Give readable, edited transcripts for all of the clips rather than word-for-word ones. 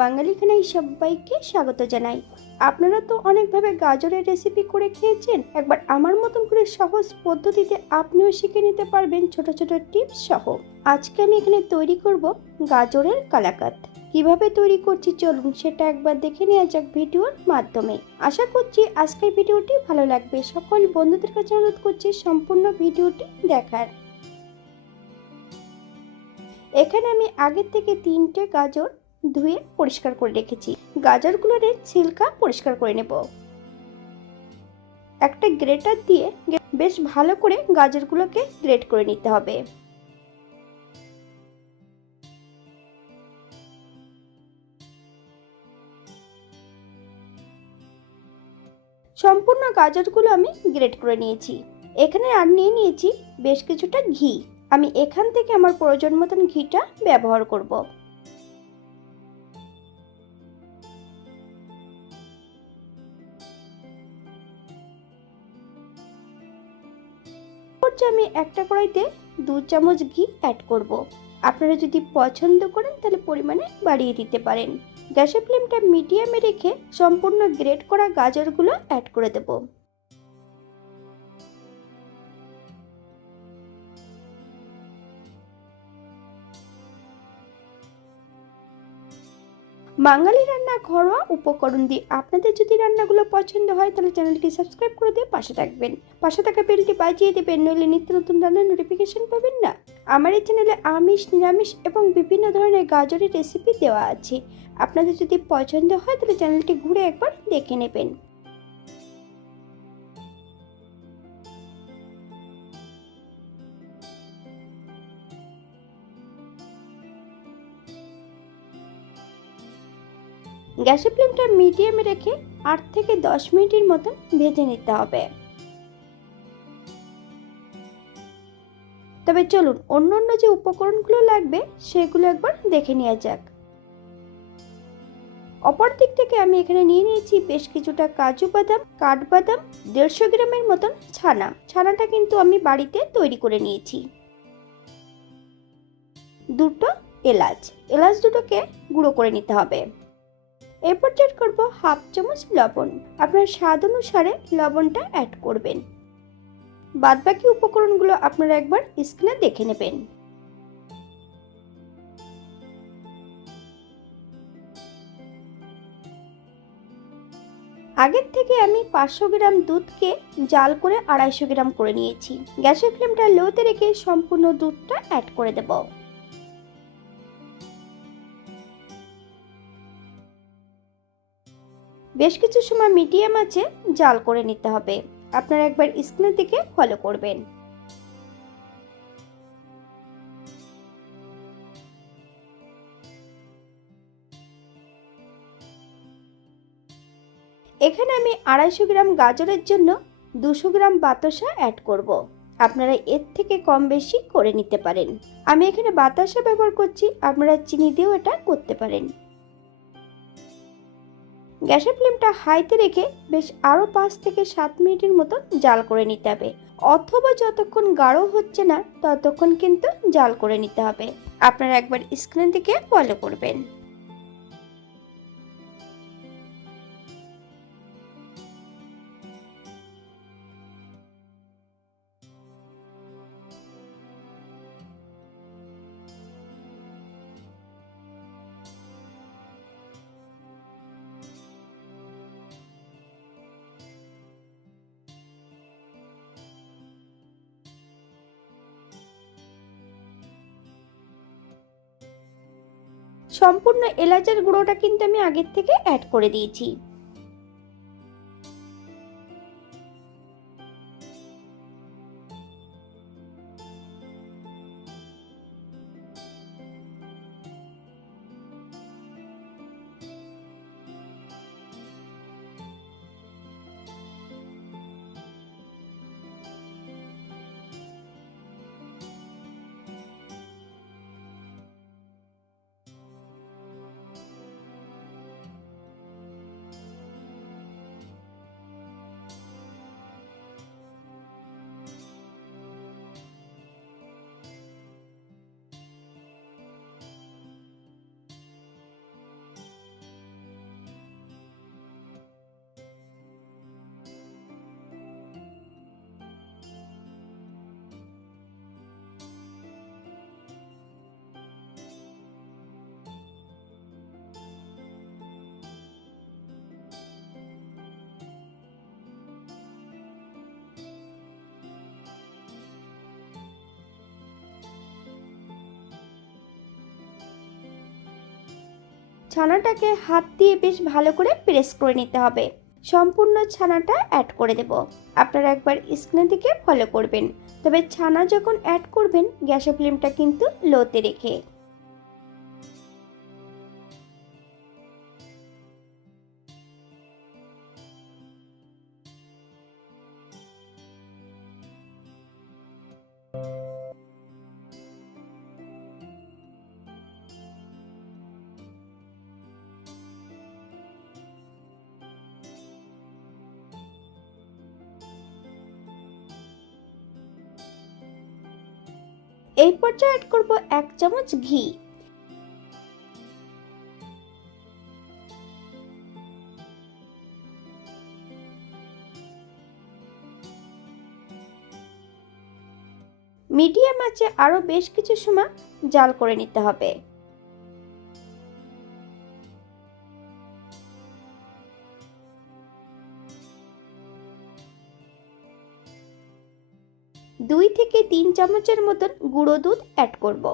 বাঙালি খানায় সবাইকে স্বাগত জানাই। আপনারা তো অনেকভাবে গাজরের রেসিপি করে খেয়েছেন, একবার আমার মতন করে সহজ পদ্ধতিতে আপনিও শিখে নিতে পারবেন ছোট ছোট টিপস সহ। আজকে আমি এখানে তৈরি করব গাজরের কালাকাত। কিভাবে তৈরি করছি চলুন সেটা একবার দেখে নেওয়া যাক ভিডিওর মাধ্যমে। আশা করছি আজকের ভিডিওটি ভালো লাগবে। সকল বন্ধুদের কাছে অনুরোধ করছি সম্পূর্ণ ভিডিওটি দেখার। এখানে আমি আগের থেকে 3টে গাজর ধুয়ে পরিষ্কার করে রেখেছি। গাজরগুলোর ছিলকা পরিষ্কার করে নেব। একটা গ্রেটার দিয়ে বেশ ভালো করে গাজরগুলোকে গ্রেট করে নিতে হবে। সম্পূর্ণ গাজরগুলো আমি গ্রেট করে নিয়েছি। এখানে আর নিয়ে নিয়েছি বেশ কিছুটা ঘি। আমি এখান থেকে আমার প্রয়োজন মতন ঘিটা ব্যবহার করব। আমি একটা কড়াইতে 2 চামচ ঘি অ্যাড করব। আপনারা যদি পছন্দ করেন তাহলে পরিমাণে বাড়িয়ে দিতে পারেন। গ্যাসের ফ্লেমটা মিডিয়ামে রেখে সম্পূর্ণ গ্রেট করা গাজরগুলো অ্যাড করে দেব। বাঙালি রান্না ঘরোয়া উপকরণ দিয়ে আপনাদের যদি রান্নাগুলো পছন্দ হয় তাহলে চ্যানেলটি সাবস্ক্রাইব করে দিয়ে পাশে থাকবেন। পাশে থাকা বেলটি বাজিয়ে দেবেন, নইলে নিত্য নতুন রান্নার নোটিফিকেশন পাবেন না। আমার এই চ্যানেলে আমিষ, নিরামিষ এবং বিভিন্ন ধরনের গাজরের রেসিপি দেওয়া আছে। আপনাদের যদি পছন্দ হয় তাহলে চ্যানেলটি ঘুরে একবার দেখে নেবেন। গ্যাসের ফ্লেমটা মিডিয়ামে রেখে 8 থেকে 10 মিনিটের মতন ভেজে নিতে হবে। তবে চলুন অন্য যে উপকরণগুলো লাগবে সেগুলো একবার দেখে নেওয়া যাক। অপর দিক থেকে আমি এখানে নিয়ে নিয়েছি বেশ কিছুটা কাজু বাদাম, কাঠবাদাম, 150 গ্রামের মতন ছানাটা কিন্তু আমি বাড়িতে তৈরি করে নিয়েছি। দুটো এলাচ দুটোকে গুঁড়ো করে নিতে হবে। এরপর অ্যাড করব হাফ চামচ লবণ। আপনার স্বাদ অনুসারে লবণটা অ্যাড করবেন। বাদবাকি উপকরণগুলো আপনারা একবার স্ক্রিনে দেখে নেবেন। আগের থেকে আমি 500 গ্রাম দুধকে জাল করে 250 গ্রাম করে নিয়েছি। গ্যাসের ফ্লেমটা লোতে রেখে সম্পূর্ণ দুধটা অ্যাড করে দেব। বেশ কিছু সময় মিডিয়াম আঁচে জাল করে নিতে হবে। আপনারা একবার স্ক্রিনের দিকে ফলো করবেন। এখানে আমি 250 গ্রাম গাজরের জন্য 200 গ্রাম বাতাসা অ্যাড করব। আপনারা এর থেকে কম বেশি করে নিতে পারেন। আমি এখানে বাতাসা ব্যবহার করছি, আপনারা চিনি দিয়েও এটা করতে পারেন। গ্যাসের ফ্লেমটা হাইতে রেখে বেশ আরো 5 থেকে 7 মিনিটের মতো জাল করে নিতে হবে, অথবা যতক্ষণ গাঢ় হচ্ছে না ততক্ষণ কিন্তু জাল করে নিতে হবে। আপনারা একবার স্ক্রিনের দিকে ফলো করবেন। সম্পূর্ণ এলাচের গুঁড়োটা কিন্তু আমি আগের থেকে অ্যাড করে দিয়েছি। ছানাটাকে হাত দিয়ে বেশ ভালো করে প্রেস করে নিতে হবে। সম্পূর্ণ ছানাটা অ্যাড করে দেব। আপনারা একবার স্ক্রিনের দিকে ফলো করবেন। তবে ছানা যখন অ্যাড করবেন গ্যাসের ফ্লেমটা কিন্তু লোতে রেখে। এই পর্যায়ে অ্যাড করব 1 চামচ ঘি। মিডিয়াম আঁচে আরো বেশ কিছু সময় জাল করে নিতে হবে। দুই থেকে 3 চামচের মতন গুঁড়ো দুধ অ্যাড করব।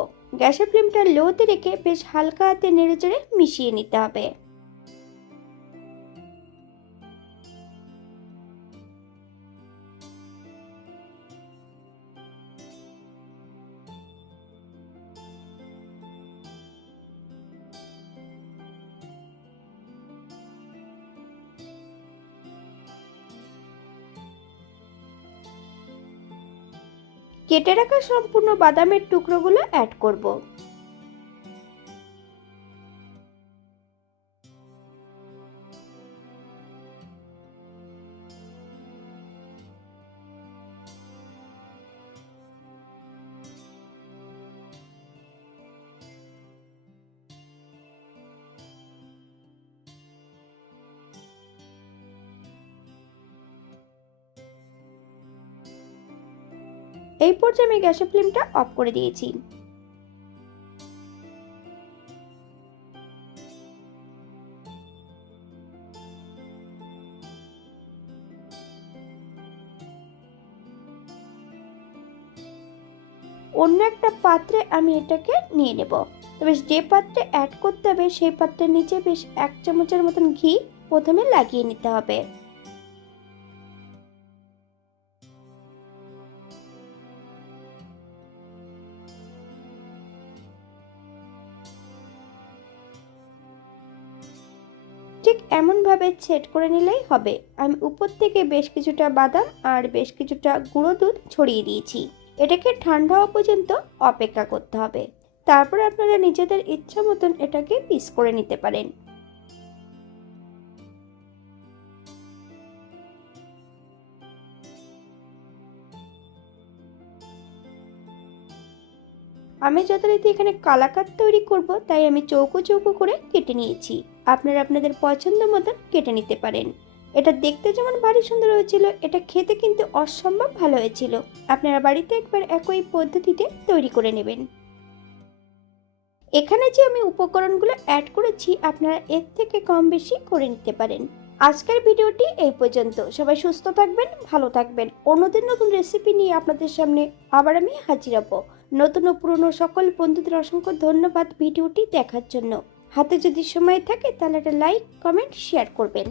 গ্যাসের ফ্লেমটা লোতে রেখে বেশ হালকা হাতে নেড়েচেড়ে মিশিয়ে নিতে হবে। কেটে রাখা সম্পূর্ণ বাদামের টুকরোগুলো অ্যাড করব। এই পর্যায়ে আমি গ্যাসের ফ্লেমটা অফ করে দিয়েছি। অন্য একটা পাত্রে আমি এটাকে নিয়ে নেব। তবে যে পাত্রে অ্যাড করতে হবে সেই পাত্রের নিচে বেশ 1 চামচের মতন ঘি প্রথমে লাগিয়ে নিতে হবে। ঠিক এমনভাবে সেট করে নিলেই হবে। আমি উপর থেকে বেশ কিছুটা বাদাম আর বেশ কিছুটা গুঁড়ো দুধ ছড়িয়ে দিয়েছি। এটাকে ঠান্ডা হওয়া পর্যন্ত অপেক্ষা করতে হবে। তারপর আপনারা নিজেদের ইচ্ছা মতন এটাকে পিস করে নিতে পারেন। আমি যথারীতি এখানে কালাকাত তৈরি করব, তাই আমি চৌকো চৌকো করে কেটে নিয়েছি। আপনারা আপনাদের পছন্দ মতন কেটে নিতে পারেন। এটা দেখতে যেমন ভারী সুন্দর হয়েছিল, এটা খেতে কিন্তু অসম্ভব ভালো হয়েছিল। আপনারা বাড়িতে একবার একই পদ্ধতিতে তৈরি করে নেবেন। এখানে যে আমি উপকরণগুলো অ্যাড করেছি আপনারা এর থেকে কম বেশি করে নিতে পারেন। আজকের ভিডিওটি এই পর্যন্ত। সবাই সুস্থ থাকবেন, ভালো থাকবেন। অন্যদিন নতুন রেসিপি নিয়ে আপনাদের সামনে আবার আমি হাজির হব। নতুন ও পুরনো সকল বন্ধুদের অসংখ্য ধন্যবাদ ভিডিওটি দেখার জন্য। হাতে যদি সময় থাকে তাহলে একটা লাইক, কমেন্ট, শেয়ার করবেন।